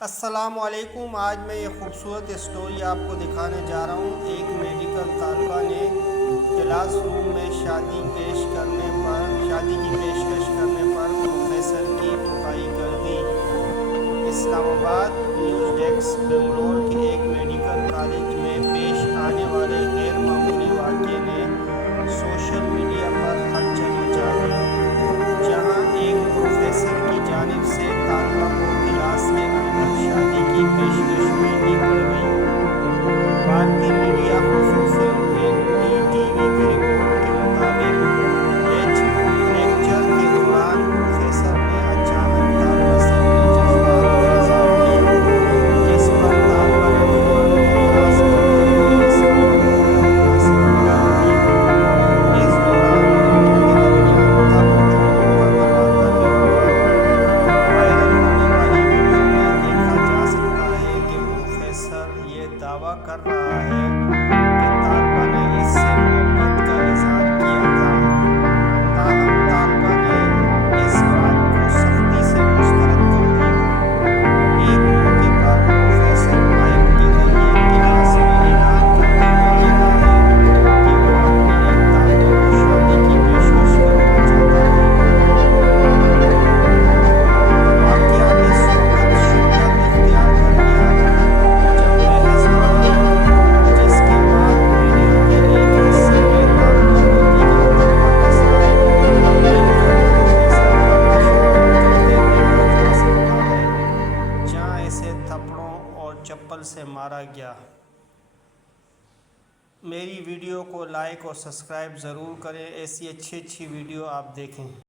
السلام علیکم۔ آج میں یہ خوبصورت اسٹوری آپ کو دکھانے جا رہا ہوں۔ ایک میڈیکل طالبہ نے کلاس روم میں شادی کی پیشکش کرنے پر پروفیسر کی دھوکائی کر دی۔ اسلام آباد نیوز ڈیسک۔ بنگلور کے ایک میڈیکل کالج میں پیش آنے والے غیر معمولی واقعے نے سوشل میڈیا پر ہلچل مچا دی، جہاں ایک پروفیسر کی جانب سے طالبہ کو کلاس کے اندر شادی کی پیشکش مہنگی پڑ گئی۔ بھارتی میڈیا خصوصاً این ڈی ٹی وی کی رپورٹ کے مطابق لیکچر کے دوران پروفیسر نے اچانک طالبہ سے اپنے جذبات کا اظہار کیا، جس پر طالبہ نے فوراً اعتراض کرتے ہوئے اس عمل کو نامناسب قرار دیا۔ اس دوران دونوں کے درمیان تپ جوڑوں کا تبادلہ بھی ہوا۔ وائرل ہونے والی ویڈیو میں دیکھا جا سکتا ہے کہ پروفیسر یہ دعویٰ کر رہا ہے کہ طالبہ نے اس سے محبت کا اظہار کیا تھا، تاہم طالبہ نے اس بات کو سختی سے مسترد کر دیا۔ ایک موقع پر پروفیسر مائیک کے ذریعے کلاس میں اعلان کرتے ہوئے کہتا ہے کہ وہ اپنی ایک طالبہ کو شادی کی پیشکش کرنا چاہتا ہے۔ واقعہ اس وقت شدت اختیار کر گیا جب بحث بڑھ گئی، جس کے بعد ویڈیو کے ایک حصے میں طالبہ کو دیگر طلباء کے ساتھ مل کر پروفیسر پر تشدد کرتے دیکھا جا سکتا ہے، جہاں اسے تھپڑوں اور چپل سے مارا گیا۔ میری ویڈیو کو لائک اور سبسکرائب ضرور کریں۔ ایسی اچھی ویڈیو آپ دیکھیں۔